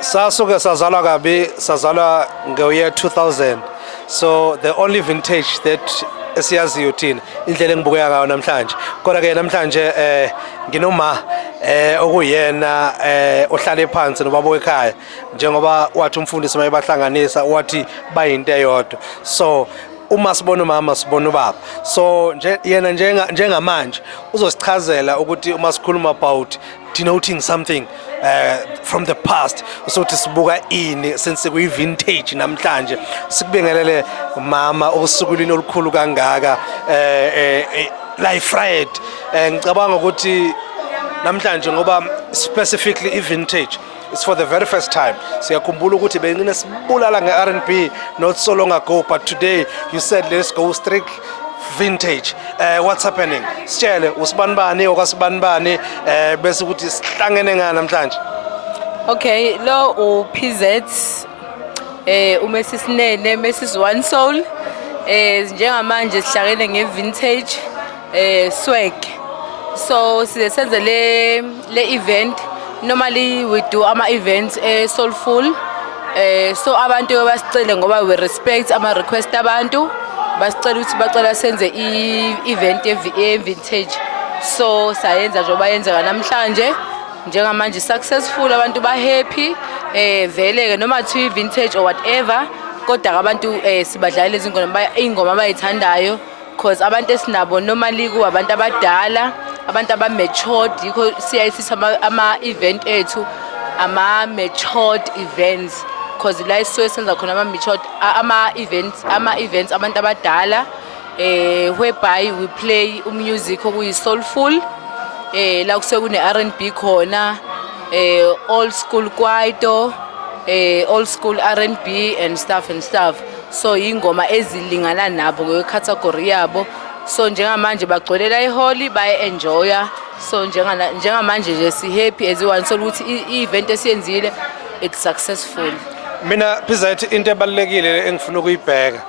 Sasuke sazalwa kabi, sazalwa ngeyear 2000. So the only vintage that esiyaziyo thina indlela engibukeka ngayo namhlanje. Kodwa ke namhlanje nginoma okuyena ohlale phansi nobaba ekhaya njengoba wathi umfundisi mayebahlanganisa wathi bayinto eyodwa. So uma sibona umama sibona ubaba, so yena njengamanje uzosichazela ukuthi uma sikhuluma about denoting something from the past, sokuthi sibuka ini since kuyi vintage namhlanje. Sikubingelele mama osukulini olukhulu kangaka Life Right. Ngicabanga ukuthi namhlanje ngoba specifically I vintage, it's for the very first time. Siyakhumbula ukuthi bengine sibulala nge-R&B not so long ago, but today you said let's go straight vintage. What's happening? Sitshele usibanibani okwasibanibani bese ukuthi sihlangene ngana namhlanje. Okay, lo uPZ uMrs Nene, Mrs One Soul. Njengamanje sihlangene ngevintage swag. So sisenze le event. Normally we do ama events soulful. So abantu basicela ngoba we respect ama request abantu. Basicela ukuthi bacela senze i-event ye-vintage. So sayenza njengoba yenzeka namhlanje. Njengamanje successful, abantu ba happy. Vele ke noma thi vintage or whatever, kodwa abantu sibadlala lezi ingoma abayithandayo, because abantu esinabo normally ku abantu abadala, abantu aba matured, yikho siyayisisa ama event ethu ama matured events, because la senza khona ama matured ama events abantu abadala whereby we play music okuyi soulful, la kuse kune R&B khona, old school kwaito, old school R&B and stuff. So ingoma ezilingana nabo ngecategory yabo. So njengamanje bagcolela iholi baye enjoya. So njengamanje nje si happy as one, so ukuthi i-event esiyenzile it's successful. Mina Pizzathi into ebalekile engifuna ukuyibheka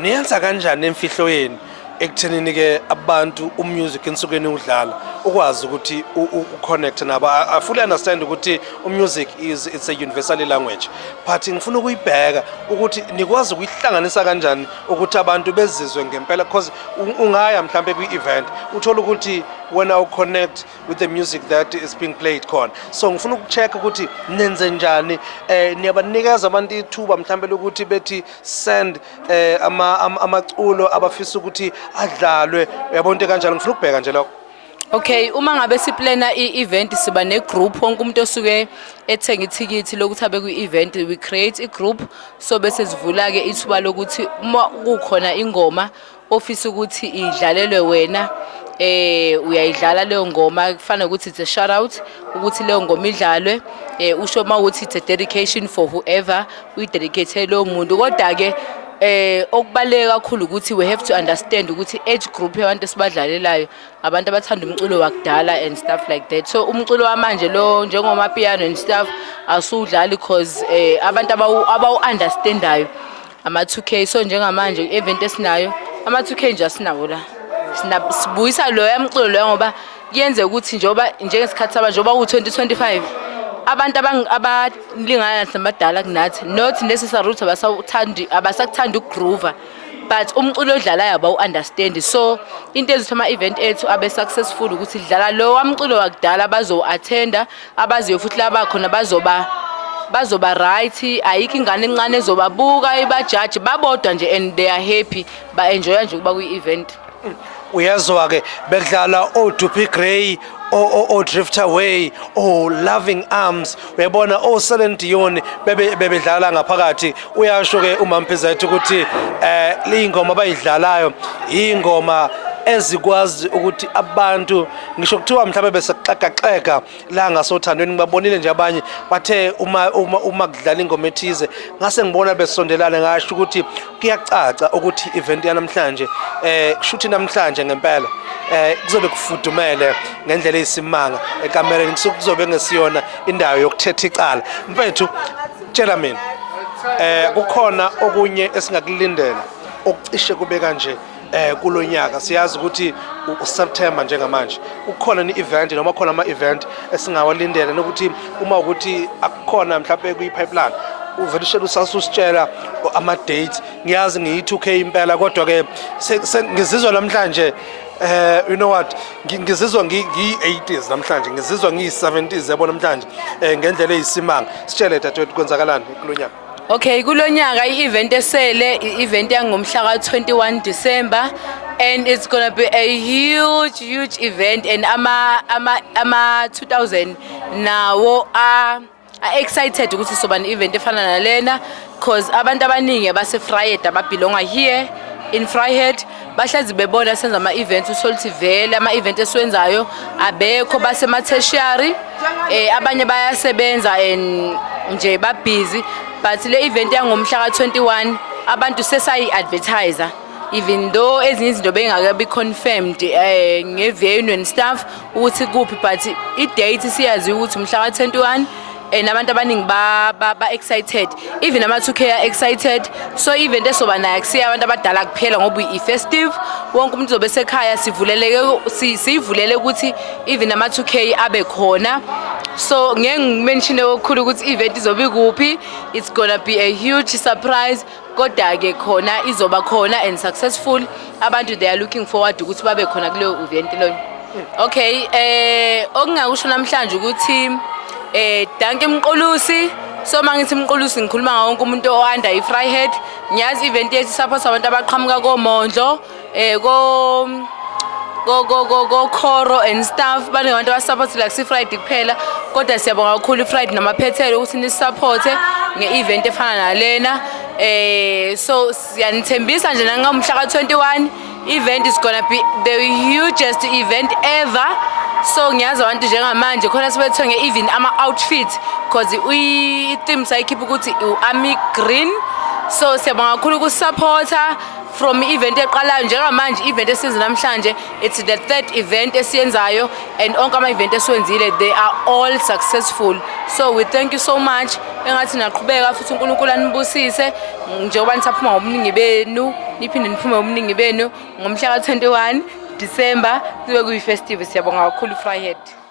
niyenza kanjani emfihlo yenu ekuthenini ke abantu umusic insukweni udlala ukwazi ukuthi uconnect nabo. I fully understand ukuthi umusic it's a universal language, but ngifuna ukuyibheka ukuthi nikwazi ukuyihlanganisa kanjani ukuthi abantu bezizwe ngempela, because ungaya mhlambe kwi-event uthola ukuthi wena uconnect with the music that is being played khona. So ngifuna ukucheck ukuthi nenze njani, niyabanikeza abantu ithuba mhlambe ukuthi bethi send amaculo abafisa ukuthi adlalwe, uyabona into kanjalo. Ngifuna ukubheka nje lokho. Okay, uma ngabe siplana i-event siba ne-group, wonke umuntu osuke ethenga ithikithi lokuthi abe kwi-event, we create i-group. So bese sivula ke ithuba lokuthi uma kukhona ingoma ofisa ukuthi idlalelwe wena, uyayidlala leyo ngoma. Kufanele ukuthi it's a shout out ukuthi leyo ngoma idlalwe, usho uma ukuthi it's a dedication for whoever uyidedicate lo muntu. Kodwa ke okubaleka kakhulu ukuthi we have to understand ukuthi age group yabantu esibadlalelayo abantu abathanda umculo wakudala and stuff like that. So umculo wamanje lo njengoma piano and stuff asudlali because abantu abawu-understandayo ama 2K. So njengamanje event esinayo ama 2K nje asinawo la, sibuyisa lo yamculo lo ngoba kuyenze ukuthi njengesikhathi saba njengoba ku-2025 abantu abalingana namadala kunathi not necessary ukuthi abasakuthanda ukugroove, but umculo odlalayo abawu-understand. So into ezithi ama-event ethu abe successful ukuthi dlala lo wamculo wakudala, bazo-attenda, abaziyo futhi labakhona bazoba right, ayikho ingane encane ezobabuka ibajaji, babodwa nje and they are happy, ba-enjoya nje ukuba kwi-event. Uyazwa ke bedlala oDupi Gray, o Drift Away, o Loving Arms, uyabona o Celine Dion bebedlala ngaphakathi. Uyasho ke uMama Pizzathi ukuthi le ingoma abayidlalayo ingoma ezikwazi ukuthi abantu ngisho kuthiwa mhlawumbe besexexaxeka la ngasothandweni. Ngibabonile nje abanye bathe uma kudlala ingoma ethize ngase ngibona besondelana, ngasho ukuthi kuyacaca ukuthi event yanamhlanje kushuthi namhlanje ngempela kuzobe kufudumele ngendlela eyisimanga ekamereni, kuzobe ngesiyona indawo yokuthetha icala. Mfethu tshela mina kukhona okunye esingakulindela okucishe kube kanje kulonyaka siyazi ukuthi uSeptember njengamanje ukukhona ni-event noma khona ama-event esingawalindela nokuthi uma ukuthi akukhona mhlawumbe kuyi-pipeline uvele ushela usasusitshela ama-dates ngiyazi ngiyi-2K impela kodwa ke ngizizwa namhlanje you know what ngizizwa ngiyi-80s namhlanje ngizizwa ngiyi-70s yabo namhlanje ngendlela eyisimanga sitshele dadewethu kwenzakalani kulonyaka. Okay, kulonyaka i-event esele i-event yangomhla ka-21 December and it's gonna be a huge event and ama 2000 nawo excited ukuthi soba ne-event efana nalena cause abantu abaningi base Vryheid ababelonga here in Vryheid bahlazi bebona senza ama-events utholuthi vele ama-event esiwenzayo abekho basema-tertiary abanye bayasebenza and nje babhizi but le event yangomhla ka-21 abantu sesayi-advertiser even though ezinye izinto bengakabi confirmed nge-venue and stuff ukuthi kuphi but i-date siyazi ukuthi umhla ka-21 and abantu abaningi ba-excited even ama-2K are-excited so event esoba nayo akusiya abantu abadala kuphela ngoba i-festive wonke umuntu uzobe sekhaya siyivulele ukuthi even ama-2K abe khona so ngeke ngimenshine okukhulu ukuthi i-event izobe kuphi it's gonna be a huge surprise kodwa-ke khona izoba khona and successful abantu they are looking forward ukuthi babe khona kuleyo event loyo. Okay, okungakusho namhlanje ukuthi danke Mqulusi so mangithi Mqulusi ngikhuluma ngawo wonke umuntu oanda iVryheid ngiyazi event yethu support abantu abaqhamuka koMondlo go Khoro and stuff banebantu abasupport like iVryheid kuphela kodwa siyabonga kakhulu iVryheid namaphethelo ukuthi nisupporte nge-event efana nalena so siyanithembisa nje nangamhla ka-21 event is gonna be the hugest event ever so ngiyazi abantu njengamanje khona sibethenge even ama-outfits because i-theme sayikhipha ukuthi u-army green so siyabonga kakhulu ukusupporta from i-event eqalayo njengamanje i-event esiyenza namhlanje it's the 3rd event esiyenzayo and onke ama-event esiwenzile they are all successful so we thank you so much engathi naqhubeka futhi uNkulunkulu anibusise njengoba nisaphuma ngobuningi benu niphinde niphume ngobuningi benu ngomhla ka-21 December sibe kuyi-festive siyabonga kakhulu iVryheid.